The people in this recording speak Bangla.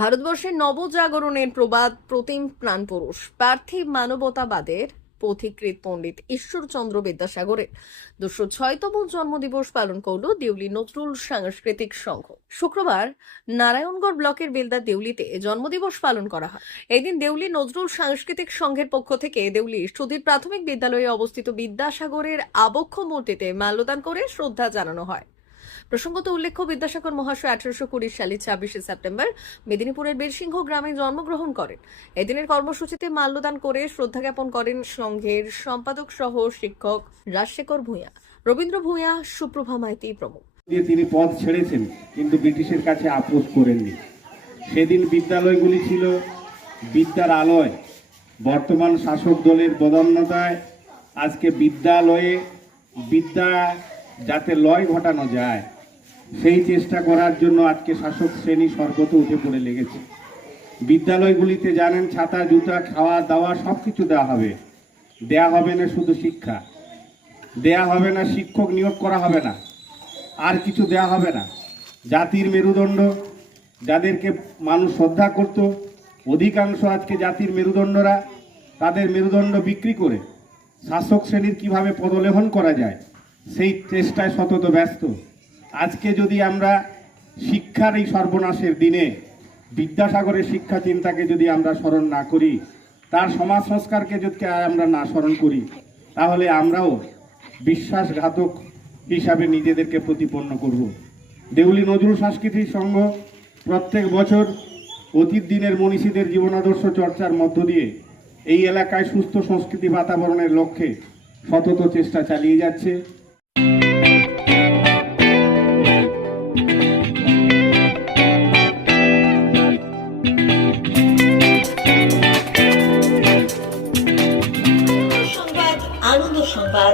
ভারতবর্ষের নবজাগরণের প্রবাদ প্রতিম প্রাণপুরুষ পার্থিব মানবতাবাদের পথিকৃত পণ্ডিত ঈশ্বরচন্দ্র বিদ্যাসাগরের দুশো ছয়তম জন্মদিবস পালন করল দেউলি নজরুল সাংস্কৃতিক সংঘ। শুক্রবার নারায়ণগড় ব্লকের বেলদা দেউলিতে জন্মদিবস পালন করা হয়। এদিন দেউলি নজরুল সাংস্কৃতিক সংঘের পক্ষ থেকে দেউলি সুধীর প্রাথমিক বিদ্যালয়ে অবস্থিত বিদ্যাসাগরের আবক্ষ মূর্তিতে মাল্যদান করে শ্রদ্ধা জানানো হয়। প্রসঙ্গত উল্লেখ্য, বিদ্যাসাগর মহাশয় আঠারোশো কুড়ি সালে ছাব্বিশে সেপ্টেম্বর মেদিনীপুরের বীরসিংহ গ্রামে জন্মগ্রহণ করেন। এদিনের কর্মসূচিতে মাল্যদান করে শ্রদ্ধা জ্ঞাপন করেন সংঘের সম্পাদক সহ শিক্ষক রাজশেখর ভূঁইয়া। রবীন্দ্র ভূঁইয়া, সুপ্রভা মাইতি প্রমুখ। তিনি পদ ছেড়েছেন, কিন্তু ব্রিটিশের কাছে আপোষ করেননি। সেদিন বিদ্যালয়গুলি ছিল বিদ্যার আলয়। বর্তমান শাসক দলের বদান্যতায় আজকে বিদ্যালয়ে বিদ্যা যাতে লয় ঘটানো যায় সেই চেষ্টা করার জন্য আজকে শাসক শ্রেণি সর্বত উঠে পড়ে লেগেছে। বিদ্যালয়গুলিতে জানেন, ছাতা, জুতা, খাওয়া, দাওয়া সব কিছু দেওয়া হবে। দেয়া হবে না শুধু শিক্ষা। দেয়া হবে না শিক্ষক নিয়োগ করা হবে না। আর কিছু দেয়া হবে না। জাতির মেরুদণ্ড, যাদেরকে মানুষ শ্রদ্ধা করত, অধিকাংশ আজকে জাতির মেরুদণ্ডরা তাদের মেরুদণ্ড বিক্রি করে শাসক শ্রেণির কীভাবে পদলেহন করা যায়, সেই চেষ্টায় সতত ব্যস্ত। আজকে যদি আমরা শিক্ষার এই সর্বনাশের দিনে বিদ্যাসাগরের শিক্ষা চিন্তাকে যদি আমরা স্মরণ না করি, তার সমাজ সংস্কারকে যদি আমরা না স্মরণ করি, তাহলে আমরাও বিশ্বাসঘাতক হিসাবে নিজেদেরকে প্রতিপন্ন করব। দেউলি নজরুল সাংস্কৃতিক সংঘ প্রত্যেক বছর অতীত দিনের মনীষীদের জীবনাদর্শ চর্চার মধ্য দিয়ে এই এলাকায় সুস্থ সংস্কৃতি বাতাবরণের লক্ষ্যে সতত চেষ্টা চালিয়ে যাচ্ছে।